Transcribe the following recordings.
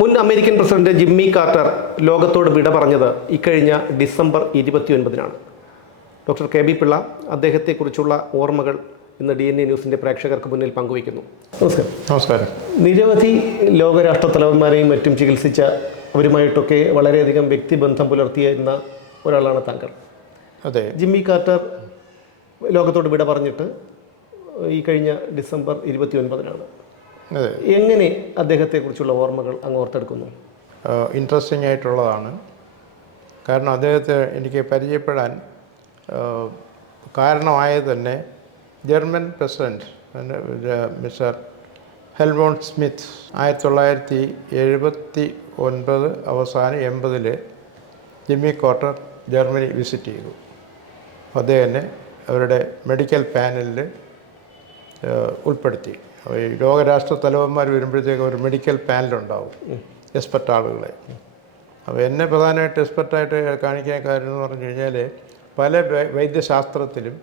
മുൻ American president Jimmy quarter ലോകത്തോട് വിട പറഞ്ഞത് ഇക്കഴിഞ്ഞ ഡിസംബർ 29-നാണ്. ഡോക്ടർ കെ ബി പിള്ള അദ്ദേഹത്തെക്കുറിച്ചുള്ള ഓർമ്മകൾ ഇന്ന് DNA ന്യൂസിൻ്റെ പ്രേക്ഷകർക്ക് മുന്നിൽ പങ്കുവയ്ക്കുന്നു. നമസ്കാരം. നമസ്കാരം. നിരവധി ലോകരാഷ്ട്ര തലവന്മാരെയും മറ്റും ചികിത്സിച്ച അവരുമായിട്ടൊക്കെ വളരെയധികം വ്യക്തിബന്ധം പുലർത്തിയിരുന്ന ഒരാളാണ് താങ്കൾ. അതെ. ജിമ്മി കാർട്ടർ ലോകത്തോട് വിട പറഞ്ഞിട്ട് ഈ കഴിഞ്ഞ ഡിസംബർ 29-നാണ്. അതെ. എങ്ങനെ അദ്ദേഹത്തെക്കുറിച്ചുള്ള ഓർമ്മകൾ അങ്ങ് ഓർത്തെടുക്കുന്നു? ഇൻട്രസ്റ്റിംഗ് ആയിട്ടുള്ളതാണ്. കാരണം അദ്ദേഹത്തെ എനിക്ക് പരിചയപ്പെടാൻ കാരണമായത് തന്നെ ജർമ്മൻ പ്രസിഡൻറ്റ് മിസ്റ്റർ ഹെൽമോണ്ട് സ്മിത്ത് 1979 അവസാനം 80 ജിമ്മി കാർട്ടർ ജർമ്മനി വിസിറ്റ് ചെയ്തു. അദ്ദേഹം അവരുടെ മെഡിക്കൽ പാനലിൽ ഉൾപ്പെടുത്തി. ഈ ലോകരാഷ്ട്ര തലവന്മാർ വരുമ്പോഴത്തേക്ക് ഒരു മെഡിക്കൽ പാനലുണ്ടാവും, എക്സ്പെർട്ട് ആളുകളെ. അപ്പോൾ എന്നെ പ്രധാനമായിട്ട് എക്സ്പെർട്ടായിട്ട് കാണിക്കാൻ കാര്യം എന്ന് പറഞ്ഞു കഴിഞ്ഞാൽ പല വൈദ്യശാസ്ത്രത്തിലും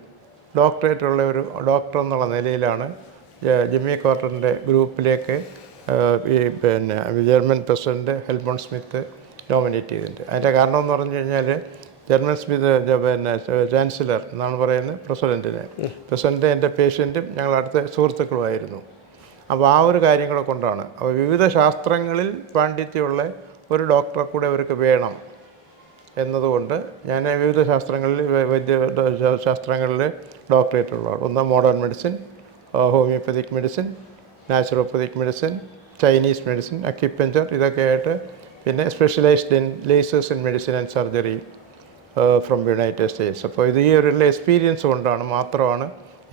ഡോക്ടറേറ്റ് ഉള്ള ഒരു ഡോക്ടർ എന്നുള്ള നിലയിലാണ് ജിമ്മി കാർട്ടറിൻ്റെ ഗ്രൂപ്പിലേക്ക് ഈ ജർമ്മൻ പ്രസിഡൻറ്റ് ഹെൽമോണ്ട് സ്മിത്ത് നോമിനേറ്റ് ചെയ്തിട്ടുണ്ട്. അതിൻ്റെ കാരണം എന്ന് പറഞ്ഞു കഴിഞ്ഞാൽ ജർമ്മൻ സ്മിത്ത് ചാൻസലർ എന്നാണ് പറയുന്നത് പ്രസിഡൻറ്റ് എൻ്റെ പേഷ്യൻറ്റും ഞങ്ങൾ അടുത്ത സുഹൃത്തുക്കളുമായിരുന്നു. അപ്പോൾ ആ ഒരു കാര്യങ്ങളെ കൊണ്ടാണ്. അപ്പോൾ വിവിധ ശാസ്ത്രങ്ങളിൽ പാണ്ഡിത്യമുള്ള ഒരു ഡോക്ടറെ കൂടെ അവർക്ക് വേണം എന്നതുകൊണ്ട് ഞാൻ വിവിധ ശാസ്ത്രങ്ങളിൽ ശാസ്ത്രങ്ങളിൽ ഡോക്ടറേറ്റ് ഉള്ളതാണ്. ഒന്ന് modern medicine, homeopathic medicine, naturopathic medicine, Chinese medicine, acupuncture, ഇതൊക്കെയായിട്ട് പിന്നെ specialised in lasers in medicine and surgery from United States. അപ്പോൾ ഇത് ഈ ഒരു എക്സ്പീരിയൻസ് കൊണ്ടാണ് മാത്രമാണ്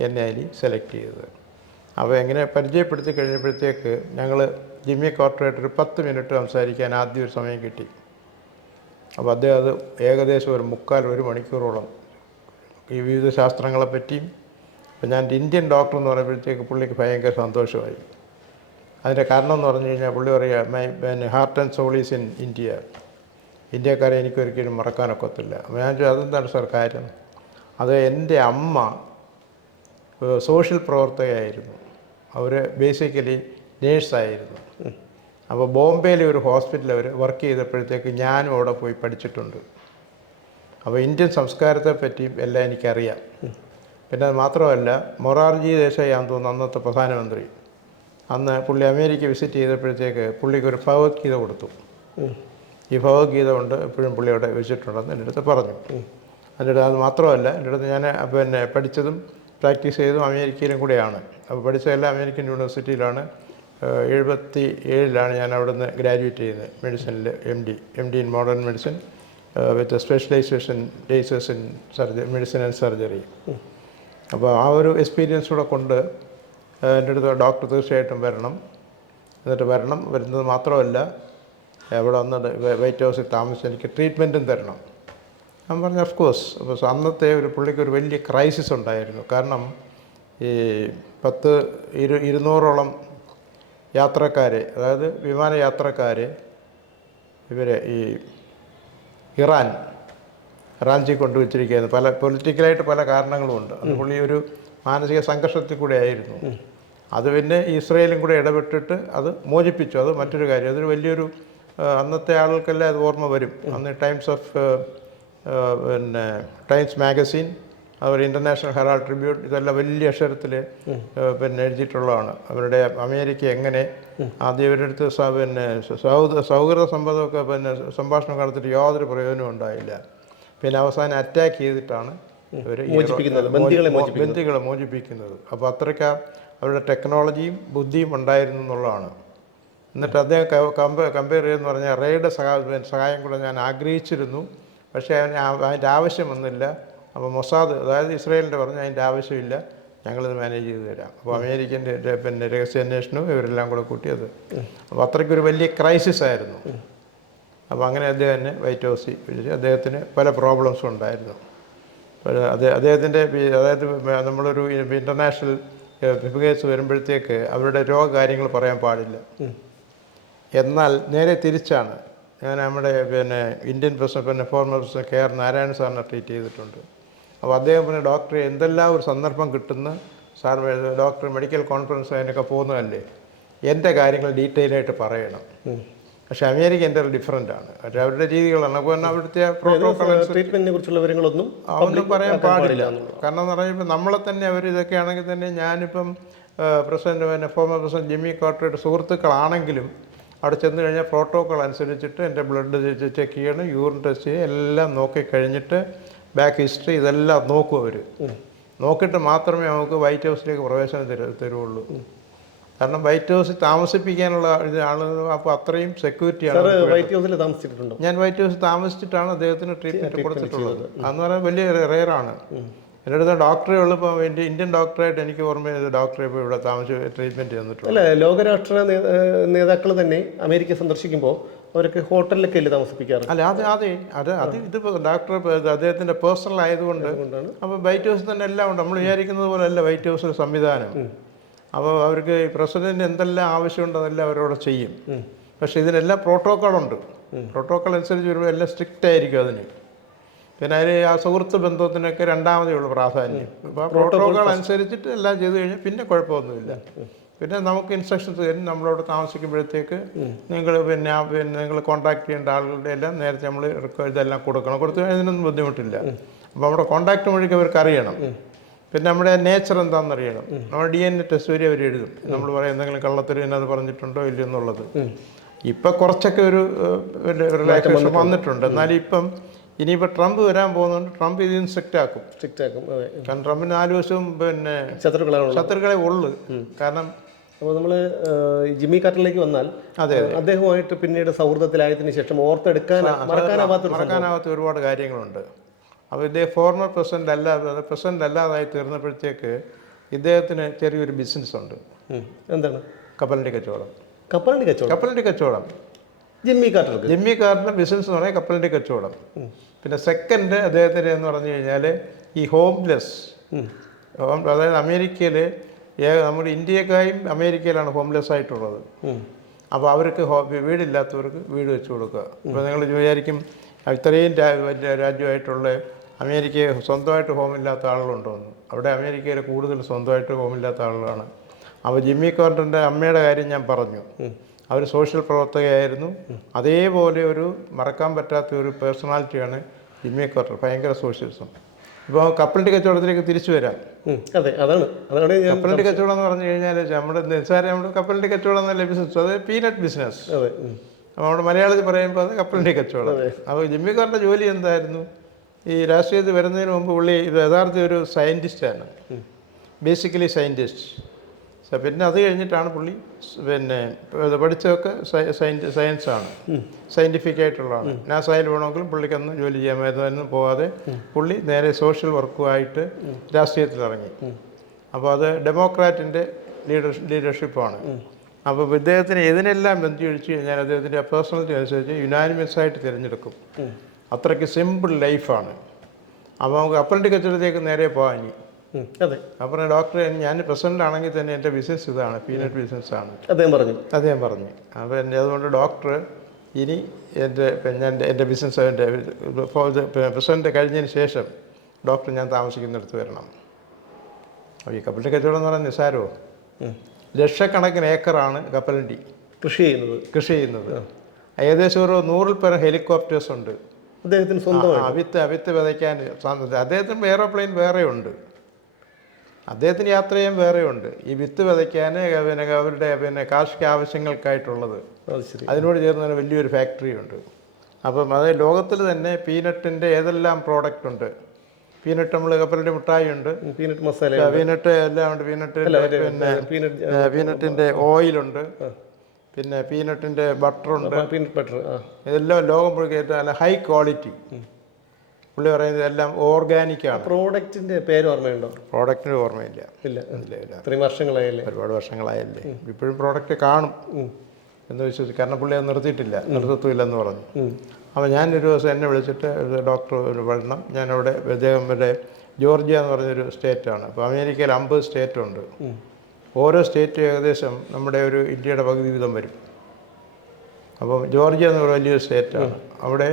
എന്നെ അതിൽ സെലക്ട് ചെയ്തത്. അപ്പോൾ എങ്ങനെ പരിചയപ്പെടുത്തി കഴിഞ്ഞപ്പോഴത്തേക്ക് ഞങ്ങൾ ജിമ്മി കാർട്ടറായിട്ട് ഒരു 10 മിനിറ്റ് സംസാരിക്കാൻ ആദ്യം ഒരു സമയം കിട്ടി. അപ്പോൾ അദ്ദേഹം അത് ഏകദേശം ഒരു മണിക്കൂറോളം ഈ വിവിധ ശാസ്ത്രങ്ങളെ പറ്റിയും. അപ്പോൾ ഞാൻ ഇന്ത്യൻ ഡോക്ടർ എന്ന് പറയുമ്പോഴത്തേക്ക് പുള്ളിക്ക് ഭയങ്കര സന്തോഷമായി. അതിൻ്റെ കാരണം എന്ന് പറഞ്ഞു കഴിഞ്ഞാൽ പുള്ളി പറയുക heart and soul is in India, ഇന്ത്യക്കാരെ എനിക്കൊരിക്കലും മറക്കാനൊക്കത്തില്ല. അപ്പോൾ ഞാൻ ചോദിച്ചു അതെന്താണ് സാർ കാര്യം? അത് എൻ്റെ അമ്മ സോഷ്യൽ പ്രവർത്തകയായിരുന്നു, അവർ ബേസിക്കലി നേഴ്സായിരുന്നു. അപ്പോൾ ബോംബെയിലെ ഒരു ഹോസ്പിറ്റലിൽ അവർ വർക്ക് ചെയ്തപ്പോഴത്തേക്ക് ഞാനും അവിടെ പോയി പഠിച്ചിട്ടുണ്ട്. അപ്പോൾ ഇന്ത്യൻ സംസ്കാരത്തെ പറ്റിയും എല്ലാം എനിക്കറിയാം. പിന്നെ അത് മാത്രമല്ല മൊറാർജി ദേശായി ആണെന്ന് തോന്നുന്നു അന്നത്തെ പ്രധാനമന്ത്രി. അന്ന് പുള്ളി അമേരിക്ക വിസിറ്റ് ചെയ്തപ്പോഴത്തേക്ക് പുള്ളിക്ക് ഒരു ഭഗവത്ഗീത കൊടുത്തു. ഈ ഭഗവത്ഗീത കൊണ്ട് എപ്പോഴും പുള്ളി അവിടെ വെച്ചിട്ടുണ്ടെന്ന് എൻ്റെ അടുത്ത് പറഞ്ഞു. എൻ്റെ അടുത്ത് അത് മാത്രമല്ല, എൻ്റെ അടുത്ത് ഞാൻ പഠിച്ചതും പ്രാക്ടീസ് ചെയ്തതും അമേരിക്കയിലും കൂടെയാണ്. അപ്പോൾ പഠിച്ചതെല്ലാം അമേരിക്കൻ യൂണിവേഴ്സിറ്റിയിലാണ്. 77 ഞാൻ അവിടെ നിന്ന് ഗ്രാജുവേറ്റ് ചെയ്തത് മെഡിസിനിൽ M D in modern medicine with specialisation lasers in medicine and surgery. അപ്പോൾ ആ ഒരു എക്സ്പീരിയൻസ് കൂടെ കൊണ്ട് എൻ്റെ അടുത്ത് ഡോക്ടർ തീർച്ചയായിട്ടും വരണം, വരുന്നത് മാത്രമല്ല അവിടെ വന്നിട്ട് വൈറ്റ് ഹൗസിൽ താമസിച്ച് എനിക്ക് ട്രീറ്റ്മെൻറ്റും തരണം. ഞാൻ പറഞ്ഞു ഓഫ് കോഴ്സ്. അപ്പോൾ അന്നത്തെ ഒരു പുള്ളിക്ക് ഒരു വലിയ ക്രൈസിസ് ഉണ്ടായിരുന്നു. കാരണം ഈ 200ഓളം യാത്രക്കാരെ, അതായത് വിമാനയാത്രക്കാരെ ഇവരെ ഈ ഇറാഞ്ചി കൊണ്ടുവച്ചിരിക്കുകയായിരുന്നു. പല പൊളിറ്റിക്കലായിട്ട് പല കാരണങ്ങളുമുണ്ട്. അത് പുള്ളി ഒരു മാനസിക സംഘർഷത്തിൽ കൂടെ ആയിരുന്നു. അത് പിന്നെ ഇസ്രയേലും കൂടെ ഇടപെട്ടിട്ട് അത് മോചിപ്പിച്ചു. അത് മറ്റൊരു കാര്യം. അതൊരു വലിയൊരു അന്നത്തെ ആളുകൾക്കെല്ലാം അത് ഓർമ്മ വരും. അന്ന് ടൈംസ് മാഗസീൻ, അതുപോലെ ഇൻ്റർനാഷണൽ ഹെറാൾഡ് ട്രിബ്യൂൺ, ഇതെല്ലാം വലിയ അക്ഷരത്തിൽ എഴുതിയിട്ടുള്ളതാണ്. അവരുടെ അമേരിക്ക എങ്ങനെ ആദ്യം ഇവരുടെ അടുത്ത് സൗഹൃദ സമ്പദമൊക്കെ സംഭാഷണം നടത്തിയിട്ട് യാതൊരു പ്രയോജനവും ഉണ്ടായില്ല. പിന്നെ അവസാനം അറ്റാക്ക് ചെയ്തിട്ടാണ് ഇവർ ബന്ദികളെ മോചിപ്പിക്കുന്നത്. അപ്പോൾ അത്രയ്ക്ക് അവരുടെ ടെക്നോളജിയും ബുദ്ധിയും ഉണ്ടായിരുന്നു എന്നുള്ളതാണ്. എന്നിട്ട് അദ്ദേഹം കമ്പയർ ചെയ്തെന്ന് പറഞ്ഞാൽ റേയുടെ സഹായം കൂടെ ഞാൻ ആഗ്രഹിച്ചിരുന്നു, പക്ഷേ അതിൻ്റെ ആവശ്യം വന്നില്ല. അപ്പോൾ മൊസാദ്, അതായത് ഇസ്രയേലിൻ്റെ പറഞ്ഞ് അതിൻ്റെ ആവശ്യമില്ല, ഞങ്ങളിത് മാനേജ് ചെയ്ത് തരാം. അപ്പോൾ അമേരിക്കൻ്റെ രഹസ്യാന്വേഷണവും ഇവരെല്ലാം കൂടെ കൂട്ടിയത്. അപ്പോൾ അത്രയ്ക്കൊരു വലിയ ക്രൈസിസ് ആയിരുന്നു. അപ്പോൾ അങ്ങനെ അദ്ദേഹം വൈറ്റ് ഹൗസിൽ വിളിച്ച് അദ്ദേഹത്തിന് പല പ്രോബ്ലംസും ഉണ്ടായിരുന്നു. അദ്ദേഹത്തിൻ്റെ അതായത് നമ്മളൊരു ഇൻ്റർനാഷണൽ കേസ് വരുമ്പോഴത്തേക്ക് അവരുടെ രോഗകാര്യങ്ങൾ പറയാൻ പാടില്ല. എന്നാൽ നേരെ തിരിച്ചാണ്. ഞാൻ നമ്മുടെ Indian president former president KR Narayanan സാറിനെ ട്രീറ്റ് ചെയ്തിട്ടുണ്ട്. അപ്പോൾ അദ്ദേഹം ഡോക്ടറെ എന്തെല്ലാം ഒരു സന്ദർഭം കിട്ടുന്ന സാർ, ഡോക്ടർ മെഡിക്കൽ കോൺഫറൻസ് അതിനൊക്കെ പോകുന്നതല്ലേ, എൻ്റെ കാര്യങ്ങൾ ഡീറ്റെയിലായിട്ട് പറയണം. പക്ഷേ അമേരിക്ക എൻ്റെ ഡിഫറൻ്റ് ആണ്. പക്ഷേ അവരുടെ രീതികളാണ്. അപ്പോൾ തന്നെ അവിടുത്തെ പ്രോട്ടോകോൾ ട്രീറ്റ്മെന്റിനെ കുറിച്ചുള്ള വിവരങ്ങളൊന്നും ഒന്നും പറയാൻ പാടില്ല. കാരണം എന്ന് പറയുമ്പോൾ നമ്മളെ തന്നെ അവർ ഇതൊക്കെ ആണെങ്കിൽ തന്നെ ഞാനിപ്പം ഫോമർ പ്രസിഡന്റ് ജിമ്മി കാർട്ടറുടെ സുഹൃത്തുക്കളാണെങ്കിലും അവിടെ ചെന്ന് കഴിഞ്ഞാൽ പ്രോട്ടോകോൾ അനുസരിച്ചിട്ട് എൻ്റെ ബ്ലഡ് ചെക്ക് ചെയ്യണം, യൂറിൻ ടെസ്റ്റ് ചെയ്യുക, എല്ലാം നോക്കിക്കഴിഞ്ഞിട്ട് ബാക്ക് ഹിസ്റ്ററി ഇതെല്ലാം നോക്കും അവർ. നോക്കിയിട്ട് മാത്രമേ നമുക്ക് വൈറ്റ് ഹൗസിലേക്ക് പ്രവേശനം തരുള്ളൂ. കാരണം വൈറ്റ് ഹൗസിൽ താമസിപ്പിക്കാനുള്ള ആളുകൾ അപ്പോൾ അത്രയും സെക്യൂരിറ്റിയാണ്. വൈറ്റ് ഹൗസിൽ താമസിച്ചിട്ടുണ്ടോ? ഞാൻ വൈറ്റ് ഹൗസിൽ താമസിച്ചിട്ടാണ് അദ്ദേഹത്തിന് ട്രീറ്റ്മെൻറ്റ് കൊടുത്തിട്ടുള്ളത്. അതെന്ന് പറഞ്ഞാൽ വലിയ റെയറാണ്. എൻ്റെ അടുത്ത് ഡോക്ടറെ ഉള്ളപ്പോൾ ഇന്ത്യൻ ഡോക്ടറായിട്ട് എനിക്ക് ഓർമ്മ ചെയ്ത് ഡോക്ടറെ ഇപ്പോൾ ഇവിടെ താമസിച്ച് ട്രീറ്റ്മെൻറ്റ് തന്നിട്ടുണ്ട്. അല്ല, ലോകരാഷ്ട്ര നേതാക്കൾ തന്നെ അമേരിക്ക സന്ദർശിക്കുമ്പോൾ അവർക്ക് ഹോട്ടലിലൊക്കെ അല്ലേ താമസിപ്പിക്കാറ്? അല്ല, ഇതിപ്പോൾ ഡോക്ടർ അദ്ദേഹത്തിൻ്റെ പേഴ്സണൽ ആയതുകൊണ്ട് അപ്പോൾ വൈറ്റ് ഹൗസിൽ തന്നെ എല്ലാം ഉണ്ട്. നമ്മൾ വിചാരിക്കുന്നത് പോലെ അല്ല വൈറ്റ് ഹൗസിലെ സംവിധാനം. അപ്പോൾ അവർക്ക് പ്രസിഡന്റ് എന്തെല്ലാം ആവശ്യമുണ്ട് അതെല്ലാം അവരവിടെ ചെയ്യും. പക്ഷേ ഇതിനെല്ലാം പ്രോട്ടോക്കോളുണ്ട്. പ്രോട്ടോക്കോൾ അനുസരിച്ച് വരുമ്പോൾ എല്ലാം സ്ട്രിക്റ്റ് ആയിരിക്കും അതിന്. പിന്നെ അതിൽ ആ സുഹൃത്ത് ബന്ധത്തിനൊക്കെ രണ്ടാമതേ ഉള്ളൂ പ്രാധാന്യം. അപ്പോൾ പ്രോട്ടോക്കോൾ അനുസരിച്ചിട്ട് എല്ലാം ചെയ്ത് കഴിഞ്ഞാൽ പിന്നെ കുഴപ്പമൊന്നുമില്ല. പിന്നെ നമുക്ക് ഇൻസ്ട്രക്ഷൻസ് തരും. നമ്മളവിടെ താമസിക്കുമ്പോഴത്തേക്ക് നിങ്ങൾ നിങ്ങൾ കോൺടാക്ട് ചെയ്യേണ്ട ആളുകളുടെ എല്ലാം നേരത്തെ നമ്മൾ ഇതെല്ലാം കൊടുത്ത് അതിനൊന്നും ബുദ്ധിമുട്ടില്ല. അപ്പോൾ നമ്മുടെ കോൺടാക്ട് വഴിക്ക് അവർക്ക് അറിയണം. പിന്നെ നമ്മുടെ നേച്ചർ എന്താണെന്നറിയണം. നമ്മുടെ DNA ടെസ്റ്റ് വരെ അവർ എഴുതും. നമ്മൾ പറയാം എന്തെങ്കിലും കള്ളത്തരം അത് പറഞ്ഞിട്ടുണ്ടോ ഇല്ലയോ എന്നുള്ളത്. ഇപ്പം കുറച്ചൊക്കെ ഒരു റിലാക്സേഷൻ വന്നിട്ടുണ്ട്. എന്നാലും ഇപ്പം ഇനിയിപ്പോൾ ട്രംപ് വരാൻ പോകുന്നുണ്ട്. ട്രംപ് ഇതിന് സ്ട്രിക്റ്റ് ആക്കും. കാരണം ട്രംപിന് 4 വർഷവും പിന്നെ ശത്രുക്കളെ ഉള്ളു. കാരണം അപ്പോൾ നമ്മൾ ജിമ്മി കാർട്ടറിലേക്ക് വന്നാൽ അദ്ദേഹവുമായിട്ട് പിന്നീട് സൗഹൃദത്തിലായതിനു ശേഷം മറക്കാനാവാത്ത ഒരുപാട് കാര്യങ്ങളുണ്ട്. അപ്പോൾ ഇദ്ദേഹം ഫോർമർ പ്രസിഡന്റ് അല്ലാതായി തീർന്നപ്പോഴത്തേക്ക് ഇദ്ദേഹത്തിന് ചെറിയൊരു ബിസിനസ്സുണ്ട്. എന്താണ്? കപ്പലണ്ടി കച്ചവടം. കപ്പലണ്ടി കച്ചവടം ജിമ്മി കാർട്ടറിൻ്റെ ബിസിനസ് എന്ന് പറഞ്ഞാൽ കപ്പലണ്ടി കച്ചവടം. പിന്നെ സെക്കൻഡ് അദ്ദേഹത്തിന് എന്ന് പറഞ്ഞു കഴിഞ്ഞാൽ ഈ ഹോംലെസ്, അതായത് അമേരിക്കയിൽ നമ്മുടെ ഇന്ത്യക്കായും അമേരിക്കയിലാണ് ഹോംലെസ് ആയിട്ടുള്ളത്. അപ്പോൾ അവർക്ക് വീടില്ലാത്തവർക്ക് വീട് വെച്ച് കൊടുക്കുക. ഇപ്പോൾ നിങ്ങൾ വിചാരിക്കും ഇത്രയും രാജ്യമായിട്ടുള്ള അമേരിക്കയെ സ്വന്തമായിട്ട് ഹോമില്ലാത്ത ആളുകളുണ്ടോയെന്ന്. അവിടെ അമേരിക്കയിൽ കൂടുതൽ സ്വന്തമായിട്ട് ഹോമില്ലാത്ത ആളുകളാണ്. അപ്പോൾ ജിമ്മി കാർട്ടറിൻ്റെ അമ്മയുടെ കാര്യം ഞാൻ പറഞ്ഞു. അവർ സോഷ്യൽ പ്രവർത്തകയായിരുന്നു. അതേപോലെ ഒരു മറക്കാൻ പറ്റാത്ത ഒരു പേഴ്സണാലിറ്റിയാണ് ജിമ്മി കാർട്ടർ. ഭയങ്കര സോഷ്യലിസം. ഇപ്പോൾ കപ്പലണ്ടി കച്ചവടത്തിലേക്ക് തിരിച്ചു വരാം. കപ്പലണ്ടി കച്ചവടം എന്ന് പറഞ്ഞു കഴിഞ്ഞാൽ നമ്മുടെ കപ്പലണ്ടി കച്ചവടം എന്നല്ല ബിസിനസ്, അത് പീനട്ട് ബിസിനസ്. നമ്മുടെ മലയാളത്തിൽ പറയുമ്പോൾ അത് കപ്പലണ്ടി കച്ചവടം. അപ്പോൾ ജിമ്മി കാർട്ടറിൻ്റെ ജോലി എന്തായിരുന്നു? ഈ രാഷ്ട്രീയത്തിൽ വരുന്നതിന് മുമ്പ് പുള്ളി യഥാർത്ഥ ഒരു സയൻറ്റിസ്റ്റാണ്, ബേസിക്കലി സയൻറ്റിസ്റ്റ്. പിന്നെ അത് കഴിഞ്ഞിട്ടാണ് പുള്ളി പഠിച്ചതൊക്കെ സയൻസാണ്, സയൻറ്റിഫിക് ആയിട്ടുള്ളതാണ്. നാസയിൽ വേണമെങ്കിലും പുള്ളിക്കൊന്നും ജോലി ചെയ്യാൻ പോകാതെ പുള്ളി നേരെ സോഷ്യൽ വർക്കുമായിട്ട് രാഷ്ട്രീയത്തിലിറങ്ങി. അപ്പോൾ അത് ഡെമോക്രാറ്റിൻ്റെ ലീഡർഷിപ്പാണ്. അപ്പോൾ ഇദ്ദേഹത്തിന് ഇതിനെല്ലാം ബന്ധിച്ച് കഴിഞ്ഞാൽ അദ്ദേഹത്തിൻ്റെ പേഴ്സണാലിറ്റി അനുസരിച്ച് യുനാനിമസ് ആയിട്ട് തിരഞ്ഞെടുക്കും. അത്രയ്ക്ക് സിമ്പിൾ ലൈഫാണ്. അപ്പോൾ നമുക്ക് കപ്പലണ്ടി കച്ചവടത്തേക്ക് നേരെ പോകാൻ ഇനി. അപ്പോൾ ഡോക്ടർ ഞാൻ പ്രസിഡന്റ് ആണെങ്കിൽ തന്നെ എൻ്റെ ബിസിനസ് ഇതാണ്, പീനട്ട് ബിസിനസ്സാണ് അദ്ദേഹം പറഞ്ഞു. അപ്പോൾ അതുകൊണ്ട് ഡോക്ടർ ഇനി എൻ്റെ ബിസിനസ് പ്രസിഡന്റ് കഴിഞ്ഞതിന് ശേഷം ഡോക്ടർ ഞാൻ താമസിക്കുന്നിടത്ത് വരണം. അപ്പോൾ ഈ കപ്പലണ്ടി കച്ചവടം എന്ന് പറഞ്ഞാൽ നിസ്സാരമോ? ലക്ഷക്കണക്കിന് ഏക്കറാണ് കപ്പലണ്ടി കൃഷി ചെയ്യുന്നത്. ഏകദേശം ഒരു 100 പേർ ഹെലികോപ്റ്റേഴ്സ് ഉണ്ട് അദ്ദേഹത്തിന് സ്വന്തം. വിത്ത് വിതയ്ക്കാൻ അദ്ദേഹത്തിന് എയറോപ്ലെയിൻ വേറെയുണ്ട്, അദ്ദേഹത്തിന് യാത്ര ചെയ്യാൻ വേറെയുണ്ട്. ഈ വിത്ത് വിതയ്ക്കാൻ അവരുടെ കാർഷിക ആവശ്യങ്ങൾക്കായിട്ടുള്ളത് അതിനോട് ചേർന്ന് വലിയൊരു ഫാക്ടറി ഉണ്ട്. അപ്പം അത് ലോകത്തിൽ തന്നെ പീനട്ടിൻ്റെ ഏതെല്ലാം പ്രോഡക്റ്റ് ഉണ്ട്. പീനട്ട് നമ്മൾ കപ്പലണ്ടി മിഠായി ഉണ്ട്, പീനട്ട് മസാല, പീനട്ട് എല്ലാം ഉണ്ട്. പീനട്ടിൻ്റെ ഓയിലുണ്ട്, പിന്നെ പീനട്ടിൻ്റെ ബട്ടറുണ്ട്. ഇതെല്ലാം ലോകം മുഴുവൻ നല്ല ഹൈ ക്വാളിറ്റി. പുള്ളി പറയുന്നത് എല്ലാം ഓർഗാനിക്കാണ്. പ്രോഡക്റ്റിൻ്റെ പേര് ഓർമ്മയുണ്ടോ? പ്രോഡക്റ്റിന് ഓർമ്മയില്ല. ഒരുപാട് വർഷങ്ങളായല്ലേ. ഇപ്പോഴും പ്രോഡക്റ്റ് കാണും എന്ന് വിശ്വസിച്ചു. കാരണം പുള്ളി അത് നിർത്തത്തുമില്ലെന്ന് പറഞ്ഞു. അപ്പോൾ ഞാനൊരു ദിവസം എന്നെ വിളിച്ചിട്ട് ഡോക്ടർ ഒരു പഠനം ഞാനവിടെ അദ്ദേഹം ജോർജിയ എന്ന് പറഞ്ഞൊരു സ്റ്റേറ്റാണ്. അപ്പോൾ അമേരിക്കയിൽ 50 സ്റ്റേറ്റുണ്ട്. ഓരോ സ്റ്റേറ്റും ഏകദേശം നമ്മുടെ ഒരു ഇന്ത്യയുടെ പകുതി വീതം വരും. അപ്പം ജോർജിയ എന്ന് പറയുന്ന വലിയൊരു സ്റ്റേറ്റാണ്. അവിടെ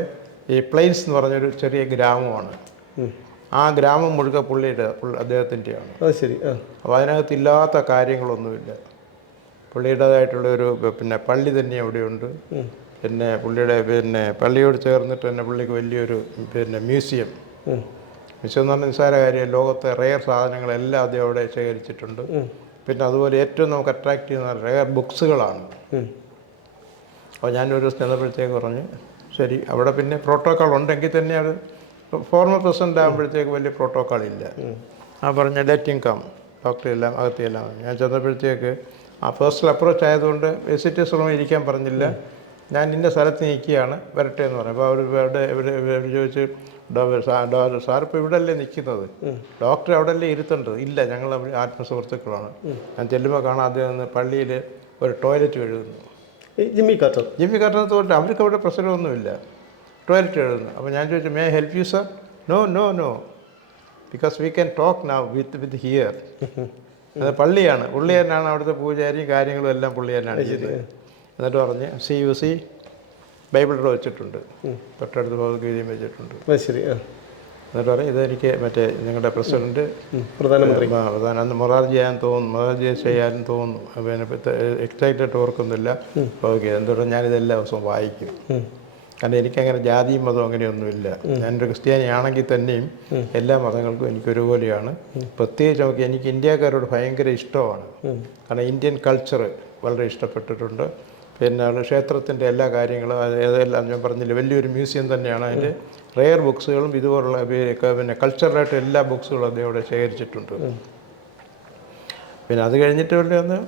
ഈ പ്ലെയിൻസ് എന്ന് പറഞ്ഞൊരു ചെറിയ ഗ്രാമമാണ്. ആ ഗ്രാമം മുഴുവൻ അദ്ദേഹത്തിൻ്റെയാണ്. അത് ശരി. അപ്പോൾ അതിനകത്ത് ഇല്ലാത്ത കാര്യങ്ങളൊന്നുമില്ല. പുള്ളിയുടേതായിട്ടുള്ള ഒരു പിന്നെ പള്ളി തന്നെ അവിടെയുണ്ട്. പിന്നെ പുള്ളിയുടെ പിന്നെ പള്ളിയോട് ചേർന്നിട്ട് തന്നെ പുള്ളിക്ക് വലിയൊരു പിന്നെ മ്യൂസിയം എന്ന് പറഞ്ഞാൽ നിസ്സാര കാര്യം, ലോകത്തെ റെയർ സാധനങ്ങളെല്ലാം അദ്ദേഹം അവിടെ ശേഖരിച്ചിട്ടുണ്ട്. പിന്നെ അതുപോലെ ഏറ്റവും നമുക്ക് അട്രാക്റ്റ് ചെയ്യുന്ന റെയർ ബുക്സുകളാണ്. അപ്പോൾ ഞാനൊരു ചെന്നപ്പോഴത്തേക്ക് പറഞ്ഞു ശരി, അവിടെ പിന്നെ പ്രോട്ടോക്കോൾ ഉണ്ടെങ്കിൽ തന്നെ അത് ഫോർമർ പ്രസിഡൻ്റ് ആകുമ്പോഴത്തേക്ക് വലിയ പ്രോട്ടോക്കോൾ ഇല്ല. പറഞ്ഞ ലെറ്റിംഗ് കം ഡോക്ടർ എല്ലാം അകത്തിയെല്ലാം. ഞാൻ ചെന്നപ്പോഴത്തേക്ക് പേഴ്സണൽ അപ്രോച്ച് ആയതുകൊണ്ട് വിസിറ്റേഴ്സ് റൂമിൽ ഇരിക്കാൻ പറഞ്ഞില്ല. ഞാൻ ഇന്ന സ്ഥലത്ത് നിൽക്കുകയാണ്, വരട്ടെ എന്ന് പറഞ്ഞു. അപ്പോൾ അവർ ചോദിച്ച് സാർ ഇപ്പോൾ ഇവിടെ അല്ലേ നിൽക്കുന്നത്, ഡോക്ടർ അവിടെ അല്ലേ ഇരുത്തേണ്ടത്? ഇല്ല, ഞങ്ങൾ ആത്മസുഹൃത്തുക്കളാണ്. ഞാൻ ചെല്ലുമ്പോൾ കാണാം അദ്ദേഹം പള്ളിയിൽ ഒരു ടോയ്ലറ്റ് എഴുതുന്നു. ജിമ്മി കാർട്ടർ തോന്നിട്ട് അവർക്ക് അവിടെ പ്രശ്നമൊന്നുമില്ല, ടോയ്ലറ്റ് എഴുതുന്നു. അപ്പോൾ ഞാൻ ചോദിച്ചു may I help you sir? No because we can talk now with here. അത് പള്ളിയാണ്, പുള്ളി തന്നെയാണ് അവിടുത്തെ പൂജാരിയും കാര്യങ്ങളും എല്ലാം പുള്ളി തന്നെയാണ് ചെയ്തത്. എന്നിട്ട് പറഞ്ഞ് സി ബൈബിൾ വെച്ചിട്ടുണ്ട്, തൊട്ടടുത്ത് ഭഗവത്ഗീതയും വെച്ചിട്ടുണ്ട്. ശരി. എന്നിട്ട് പറയും ഇതെനിക്ക് മറ്റേ നിങ്ങളുടെ പ്രസിഡന്റ് പ്രധാനമന്ത്രി അന്ന് മൊറാർജി ചെയ്യാനും തോന്നുന്നു. പിന്നെ എക്സൈറ്റഡ് ഓർക്കുന്നില്ല ഭഗവത്ഗീത. എന്തുകൊണ്ട് ഞാനിതെല്ലാ ദിവസവും വായിക്കും. കാരണം എനിക്കങ്ങനെ ജാതിയും മതവും അങ്ങനെയൊന്നുമില്ല. ഞാനൊരു ക്രിസ്ത്യാനിയാണെങ്കിൽ തന്നെയും എല്ലാ മതങ്ങൾക്കും എനിക്കൊരുപോലെയാണ്. പ്രത്യേകിച്ച് എനിക്ക് ഇന്ത്യക്കാരോട് ഭയങ്കര ഇഷ്ടമാണ്. കാരണം ഇന്ത്യൻ കൾച്ചർ വളരെ ഇഷ്ടപ്പെട്ടിട്ടുണ്ട്. പിന്നെ ക്ഷേത്രത്തിൻ്റെ എല്ലാ കാര്യങ്ങളും അതെല്ലാം ഞാൻ പറഞ്ഞില്ല, വലിയൊരു മ്യൂസിയം തന്നെയാണ്. അതിൻ്റെ റെയർ ബുക്സുകളും ഇതുപോലുള്ള പിന്നെ കൾച്ചറലായിട്ട് എല്ലാ ബുക്സുകളും അദ്ദേഹം അവിടെ ശേഖരിച്ചിട്ടുണ്ട്. പിന്നെ അത് കഴിഞ്ഞിട്ട് ഒന്ന്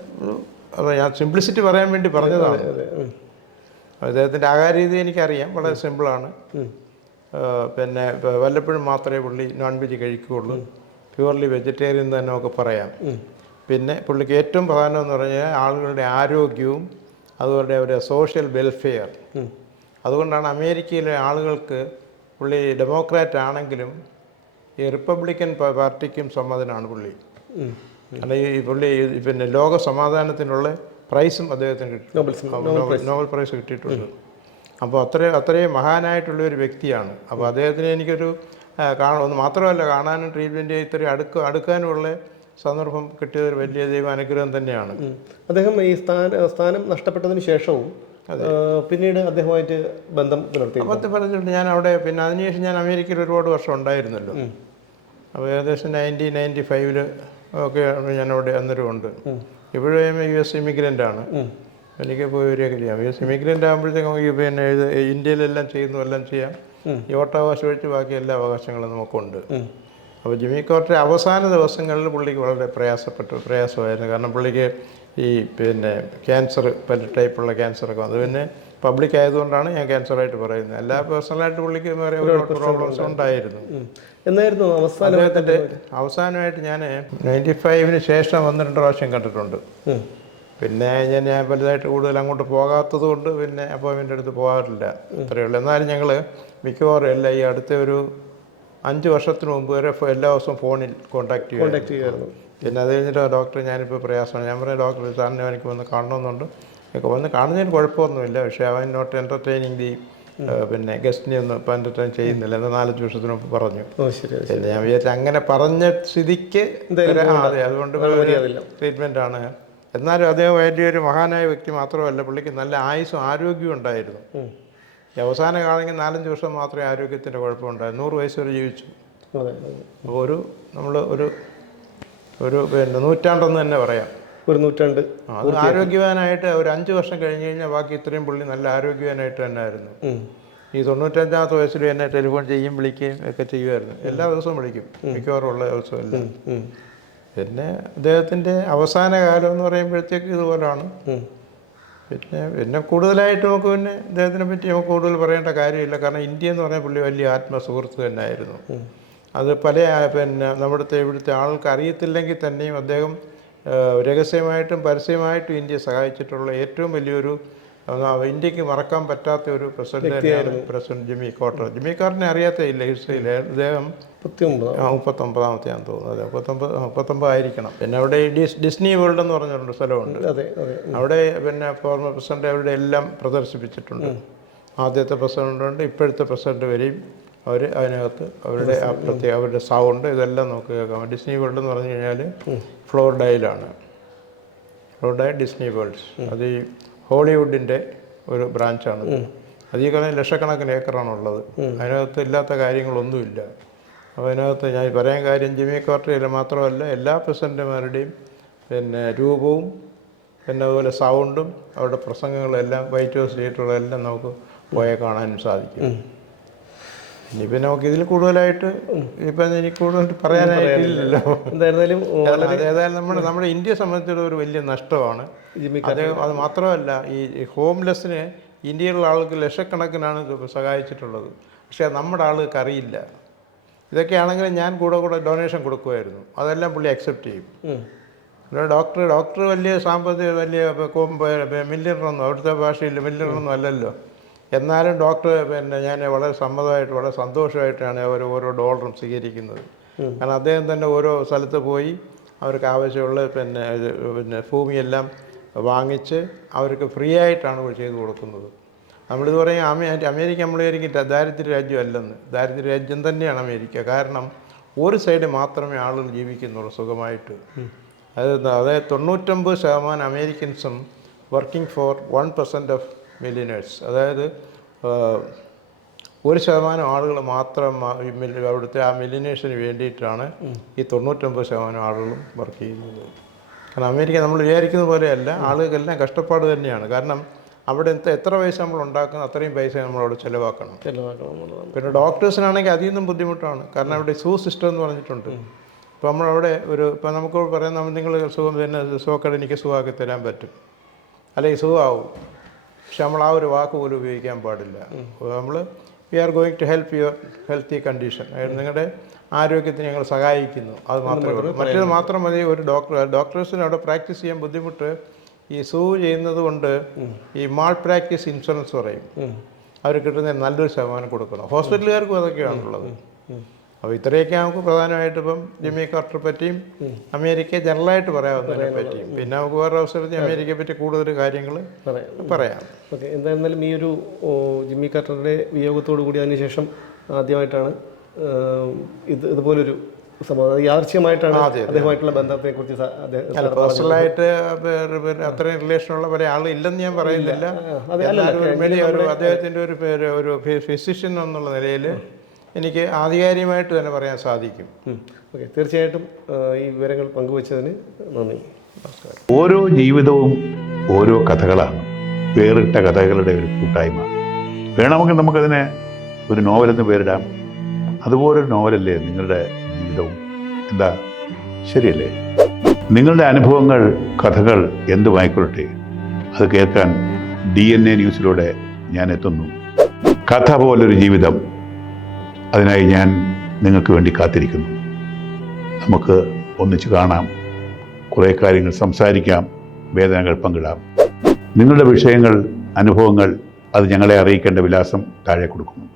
ഞാൻ സിംപ്ലിസിറ്റി പറയാൻ വേണ്ടി പറഞ്ഞതാണ്. അദ്ദേഹത്തിൻ്റെ ആഹാരരീതി എനിക്കറിയാം, വളരെ സിമ്പിളാണ്. പിന്നെ വല്ലപ്പോഴും മാത്രമേ പുള്ളി നോൺ വെജ് കഴിക്കുകയുള്ളൂ. പ്യുവർലി വെജിറ്റേറിയൻ തന്നെ നമുക്ക് പറയാം. പിന്നെ പുള്ളിക്ക് ഏറ്റവും പ്രധാനം എന്ന് പറഞ്ഞാൽ ആളുകളുടെ ആരോഗ്യവും അതുപോലെ അവരുടെ സോഷ്യൽ വെൽഫെയർ. അതുകൊണ്ടാണ് അമേരിക്കയിലെ ആളുകൾക്ക് പുള്ളി ഡെമോക്രാറ്റ് ആണെങ്കിലും ഈ റിപ്പബ്ലിക്കൻ പാർട്ടിക്കും സമ്മതനാണ് പുള്ളി. കാരണം ഈ പുള്ളി പിന്നെ ലോക സമാധാനത്തിനുള്ള പ്രൈസും അദ്ദേഹത്തിന് കിട്ടി, നോബൽ പ്രൈസ് കിട്ടിയിട്ടുണ്ട്. അപ്പോൾ അത്രയും മഹാനായിട്ടുള്ളൊരു വ്യക്തിയാണ്. അപ്പോൾ അദ്ദേഹത്തിന് എനിക്കൊരു ഒന്ന് മാത്രമല്ല, കാണാനും ട്രീറ്റ്മെൻറ്റ് ഇത്രയും അടുക്കാനുമുള്ള സന്ദർഭം കിട്ടിയതൊരു വലിയ ദൈവാനുഗ്രഹം തന്നെയാണ്. അദ്ദേഹം ഈ സ്ഥാനം നഷ്ടപ്പെട്ടതിന് ശേഷവും പിന്നീട് അദ്ദേഹമായിട്ട് ബന്ധം പുലർത്തി. അപ്പോൾ പറഞ്ഞിട്ടുണ്ട് ഞാൻ അവിടെ. പിന്നെ അതിനുശേഷം ഞാൻ അമേരിക്കയിൽ ഒരുപാട് വർഷം ഉണ്ടായിരുന്നല്ലോ. അപ്പോൾ ഏകദേശം 1995 ഒക്കെ ഞാനവിടെ അന്നേരം ഉണ്ട്. ഇപ്പോഴും US ഇമിഗ്രൻ്റാണ്. എനിക്ക് പോയി വരികയൊക്കെ ചെയ്യാം. US ഇമിഗ്രൻ്റ് ആകുമ്പോഴത്തേക്കും പിന്നെ ഇന്ത്യയിലെല്ലാം എല്ലാം ചെയ്യാം. ഈ വോട്ടവകാശം ഒഴിച്ച് ബാക്കി എല്ലാ അവകാശങ്ങളും നമുക്കുണ്ട്. അപ്പോൾ ജിമ്മി കാർട്ടർ അവസാന ദിവസങ്ങളിൽ പുള്ളിക്ക് വളരെ പ്രയാസമായിരുന്നു. കാരണം പുള്ളിക്ക് ഈ പിന്നെ ക്യാൻസർ, പല ടൈപ്പുള്ള ക്യാൻസറൊക്കെ വന്നു. പിന്നെ പബ്ലിക് ആയതുകൊണ്ടാണ് ഞാൻ ക്യാൻസറായിട്ട് പറയുന്നത്. എല്ലാ പേഴ്സണലായിട്ട് പുള്ളിക്ക് വേറെ പ്രോബ്ലംസ് ഉണ്ടായിരുന്നു. എന്നായിരുന്നു അദ്ദേഹത്തിൻ്റെ അവസാനമായിട്ട് ഞാൻ 95 ശേഷം 1-2 പ്രാവശ്യം കണ്ടിട്ടുണ്ട്. പിന്നെ ഞാൻ വലുതായിട്ട് കൂടുതൽ അങ്ങോട്ട് പോകാത്തത് കൊണ്ട് പിന്നെ അപ്പോയിൻമെൻ്റ് എടുത്ത് പോകാറില്ല, അത്രയേ ഉള്ളൂ. എന്നാലും ഞങ്ങൾ മിക്കവാറും എല്ലാം ഈ അടുത്ത ഒരു 5 വർഷത്തിന് മുമ്പ് വരെ എല്ലാ ദിവസവും ഫോണിൽ കോൺടാക്ട് ചെയ്യുമായിരുന്നു. പിന്നെ അത് കഴിഞ്ഞിട്ട് ഡോക്ടർ ഞാനിപ്പോൾ പ്രയാസമാണ്. ഞാൻ പറയാം ഡോക്ടർ സാറിനെ എനിക്ക് വന്ന് കാണണമെന്നുണ്ട്. വന്ന് കാണുന്നതിന് കുഴപ്പമൊന്നുമില്ല, പക്ഷേ അവൻ നോട്ട് എൻ്റർടൈനിങ് ദി പിന്നെ ഗസ്റ്റിനെ ഒന്നും ഇപ്പോൾ എൻ്റർടൈൻ ചെയ്യുന്നില്ല എന്ന് 4 വർഷത്തിന് മുമ്പ് പറഞ്ഞു. പിന്നെ ഞാൻ വിചാരിച്ചു അങ്ങനെ പറഞ്ഞ സ്ഥിതിക്ക് അതെ, അതുകൊണ്ട് ട്രീറ്റ്മെൻറ്റാണ്. എന്നാലും അദ്ദേഹം വലിയൊരു മഹാനായ വ്യക്തി മാത്രമല്ല, പുള്ളിക്ക് നല്ല ആയുസ്സും ആരോഗ്യവും ഉണ്ടായിരുന്നു. ഈ അവസാന കാലങ്ങളിൽ 4-5 വർഷം മാത്രമേ ആരോഗ്യത്തിൻ്റെ കുഴപ്പമുണ്ടായിരുന്നു. 100 വയസ്സ് വരെ ജീവിച്ചു. അപ്പോൾ നമ്മൾ ഒരു പിന്നെ നൂറ്റാണ്ടെന്ന് തന്നെ പറയാം. ഒരു നൂറ്റാണ്ട് അത് ആരോഗ്യവാനായിട്ട് ഒരു 5 വർഷം കഴിഞ്ഞ് കഴിഞ്ഞാൽ ബാക്കി ഇത്രയും പുള്ളി നല്ല ആരോഗ്യവാനായിട്ട് തന്നെ ആയിരുന്നു. ഈ 95-ാമത്തെ വയസ്സിൽ എന്നെ ടെലിഫോൺ ചെയ്യും, വിളിക്കുകയും ഒക്കെ ചെയ്യുമായിരുന്നു. എല്ലാ ദിവസവും വിളിക്കും, മിക്കവാറും ഉള്ള ദിവസമെല്ലാം. പിന്നെ അദ്ദേഹത്തിൻ്റെ അവസാന കാലം എന്ന് പറയുമ്പോഴത്തേക്ക് ഇതുപോലെയാണ്. പിന്നെ കൂടുതലായിട്ട് നമുക്ക് പിന്നെ അദ്ദേഹത്തിനെ പറ്റി നമുക്ക് കൂടുതൽ പറയേണ്ട കാര്യമില്ല. കാരണം ഇന്ത്യ എന്ന് പറഞ്ഞാൽ പുള്ളി വലിയ ആത്മസുഹൃത്ത് തന്നെയായിരുന്നു. അത് പിന്നെ ഇവിടുത്തെ ആൾക്ക് അറിയത്തില്ലെങ്കിൽ തന്നെയും അദ്ദേഹം രഹസ്യമായിട്ടും പരസ്യമായിട്ടും ഇന്ത്യയെ സഹായിച്ചിട്ടുള്ള ഏറ്റവും വലിയൊരു, ഇന്ത്യക്ക് മറക്കാൻ പറ്റാത്ത ഒരു പ്രസിഡന്റ് തന്നെയാണ് പ്രസിഡന്റ് ജിമ്മി കാർട്ടർ. ജിമ്മി കാർട്ടറിനെ അറിയാത്തയില്ല ഹിസ്റ്ററിയിൽ. അദ്ദേഹം 39-ാമത്തെ ആണെന്ന് തോന്നുന്നത്. അതെ, 39 ആയിരിക്കണം. പിന്നെ അവിടെ ഡിസ്നി വേൾഡ് എന്ന് പറഞ്ഞൊരു സ്ഥലമുണ്ട്. അവിടെ പിന്നെ ഫോർമർ പ്രസിഡന്റ് അവരുടെ എല്ലാം പ്രദർശിപ്പിച്ചിട്ടുണ്ട്. ആദ്യത്തെ പ്രസിഡന്റ്, ഇപ്പോഴത്തെ പ്രസിഡന്റ് വരെയും അവർ അതിനകത്ത് അവരുടെ അവരുടെ സൗണ്ട് ഇതെല്ലാം നമുക്ക് കേൾക്കാം. ഡിസ്നി വേൾഡ് എന്ന് പറഞ്ഞു കഴിഞ്ഞാൽ ഫ്ലോറിഡയിലാണ്. അവിടെ ഡിസ്നി വേൾഡ്സ്. അത് ഈ ഹോളിവുഡിൻ്റെ ഒരു ബ്രാഞ്ചാണ്. അത് ഈ കാലം ലക്ഷക്കണക്കിന് ഏക്കറാണുള്ളത്. അതിനകത്ത് ഇല്ലാത്ത കാര്യങ്ങളൊന്നുമില്ല. അപ്പോൾ അതിനകത്ത് ഞാൻ പറയാൻ കാര്യം ജിമ്മി കാർട്ടർ മാത്രമല്ല എല്ലാ പ്രസിഡന്റുമാരുടെയും പിന്നെ രൂപവും പിന്നെ അതുപോലെ സൗണ്ടും അവരുടെ പ്രസംഗങ്ങളെല്ലാം വൈറ്റ് ഹൗസ് തിയേറ്ററുകളെല്ലാം നമുക്ക് പോയാൽ കാണാനും സാധിക്കും. ഇനിയിപ്പോൾ നമുക്ക് ഇതിൽ കൂടുതലായിട്ട് ഇപ്പം എനിക്ക് കൂടുതൽ പറയാനായിട്ടില്ലല്ലോ. ഏതായാലും നമ്മുടെ ഇന്ത്യയെ സംബന്ധിച്ചുള്ള ഒരു വലിയ നഷ്ടമാണ് അത് മാത്രമല്ല ഈ ഹോംലെസ്സിന് ഇന്ത്യയിലുള്ള ആൾക്ക് ലക്ഷക്കണക്കിനാണ് സഹായിച്ചിട്ടുള്ളത്. പക്ഷേ നമ്മുടെ ആൾക്ക് അറിയില്ല. ഇതൊക്കെയാണെങ്കിലും ഞാൻ കൂടെ ഡൊണേഷൻ കൊടുക്കുമായിരുന്നു. അതെല്ലാം പുള്ളി അക്സെപ്റ്റ് ചെയ്യും. ഡോക്ടർ വലിയ സാമ്പത്തിക വലിയ മില്യണറൊന്നും അവിടുത്തെ ഭാഷയിൽ മില്യണറൊന്നും അല്ലല്ലോ. എന്നാലും ഡോക്ടർ പിന്നെ ഞാൻ വളരെ സമ്മതമായിട്ട് വളരെ സന്തോഷമായിട്ടാണ് അവർ ഓരോ ഡോളറും സ്വീകരിക്കുന്നത്. കാരണം അദ്ദേഹം തന്നെ ഓരോ സ്ഥലത്ത് പോയി അവർക്ക് ആവശ്യമുള്ള പിന്നെ ഭൂമിയെല്ലാം വാങ്ങിച്ച് അവർക്ക് ഫ്രീ ആയിട്ടാണ് ചെയ്തു കൊടുക്കുന്നത്. നമ്മളിത് പറയും അമേരിക്ക നമ്മൾ വിചാരിക്കും ദാരിദ്ര്യ രാജ്യമല്ലെന്ന്. ദാരിദ്ര്യ രാജ്യം തന്നെയാണ് അമേരിക്ക. കാരണം ഒരു സൈഡ് മാത്രമേ ആളുകൾ ജീവിക്കുന്നുള്ളൂ സുഖമായിട്ട്. അതായത് 99% അമേരിക്കൻസും വർക്കിംഗ് ഫോർ 1% ഓഫ് മില്യനേഴ്സ്. അതായത് 1% ആളുകൾ മാത്രം അവിടുത്തെ ആ മില്യനേഴ്സിന് വേണ്ടിയിട്ടാണ് ഈ 99% ആളുകളും വർക്ക് ചെയ്യുന്നത്. കാരണം അമേരിക്ക നമ്മൾ വിചാരിക്കുന്ന പോലെയല്ല. ആളുകൾക്കെല്ലാം കഷ്ടപ്പാട് തന്നെയാണ്. കാരണം അവിടെ എത്ര പൈസ നമ്മൾ ഉണ്ടാക്കുന്ന അത്രയും പൈസ നമ്മളവിടെ ചിലവാക്കണം. പിന്നെ ഡോക്ടേഴ്സിനാണെങ്കിൽ അതിൽ നിന്നും ബുദ്ധിമുട്ടാണ്. കാരണം അവിടെ സിസ്റ്റം എന്ന് പറഞ്ഞിട്ടുണ്ട്. ഇപ്പോൾ നമ്മളവിടെ ഇപ്പം നമുക്ക് പറയാം നിങ്ങൾ സുഖം പിന്നെ സുഖക്കേട് എനിക്ക് സുഖമാക്കി തരാൻ പറ്റും അല്ലെങ്കിൽ സുഖമാവും. പക്ഷെ നമ്മൾ ആ ഒരു വാക്ക് പോലും ഉപയോഗിക്കാൻ പാടില്ല. നമ്മൾ we are going to help your healthy condition. നിങ്ങളുടെ ആരോഗ്യത്തിന് ഞങ്ങൾ സഹായിക്കുന്നു. അത് മാത്രമേ ഉള്ളൂ. മറ്റേത് മാത്രം മതി. ഒരു ഡോക്ടേഴ്സിന് അവിടെ പ്രാക്ടീസ് ചെയ്യാൻ ബുദ്ധിമുട്ട് ഈ ചെയ്യുന്നത് കൊണ്ട് ഈ മാൾ പ്രാക്ടീസ് ഇൻഷുറൻസ് പറയും. അവർ കിട്ടുന്ന നല്ലൊരു ശതമാനം കൊടുക്കണം. ഹോസ്പിറ്റലുകാർക്കും അതൊക്കെയാണുള്ളത്. അപ്പോൾ ഇത്രയൊക്കെ നമുക്ക് പ്രധാനമായിട്ട് ഇപ്പം ജിമ്മി കാർട്ടറെ പറ്റിയും അമേരിക്കയെ ജനറലായിട്ട് പറയാവുന്നതിനെ പറ്റിയും പിന്നെ നമുക്ക് വേറെ അവസരത്തിൽ അമേരിക്കയെ പറ്റി കൂടുതൽ കാര്യങ്ങൾ പറയാം. ഓക്കെ, എന്തായിരുന്നാലും ഈ ഒരു ജിമ്മി കാർട്ടറുടെ വിയോഗത്തോടു കൂടി അതിനുശേഷം ആദ്യമായിട്ടാണ് ഇതുപോലൊരു സംഭവം യാദൃശ്യമായിട്ടാണ് അദ്ദേഹമായിട്ടുള്ള ബന്ധത്തെക്കുറിച്ച് പേഴ്സണലായിട്ട് അത്രയും റിലേഷനുള്ള പല ആളില്ലെന്ന് ഞാൻ പറയുന്നില്ല. അദ്ദേഹത്തിൻ്റെ ഒരു ഫിസിഷ്യൻ എന്നുള്ള നിലയിൽ എനിക്ക് ആധികാരികമായിട്ട് തന്നെ പറയാൻ സാധിക്കും. ഓക്കെ, തീർച്ചയായിട്ടും ഈ വിവരങ്ങൾ പങ്കുവച്ചതിന് നന്ദി. നമസ്കാരം. ഓരോ ജീവിതവും ഓരോ കഥകളാണ്. വേറിട്ട കഥകളുടെ ഒരു കൂട്ടായ്മ. വേണമെങ്കിൽ നമുക്കതിനെ ഒരു നോവലെന്ന് പേരിടാം. അതുപോലൊരു നോവലല്ലേ നിങ്ങളുടെ ജീവിതവും? എന്താ, ശരിയല്ലേ? നിങ്ങളുടെ അനുഭവങ്ങൾ, കഥകൾ എന്തുമായിക്കൊള്ളട്ടെ, അത് കേൾക്കാൻ DNA ന്യൂസിലൂടെ ഞാൻ എത്തുന്നു. കഥ പോലൊരു ജീവിതം, അതിനായി ഞാൻ നിങ്ങൾക്ക് വേണ്ടി കാത്തിരിക്കുന്നു. നമുക്ക് ഒന്നിച്ച് കാണാം, കുറേ കാര്യങ്ങൾ സംസാരിക്കാം, വേദനകൾ പങ്കിടാം. നിങ്ങളുടെ വിഷയങ്ങൾ, അനുഭവങ്ങൾ അത് ഞങ്ങളെ അറിയിക്കേണ്ട വിലാസം താഴെ കൊടുക്കുന്നു.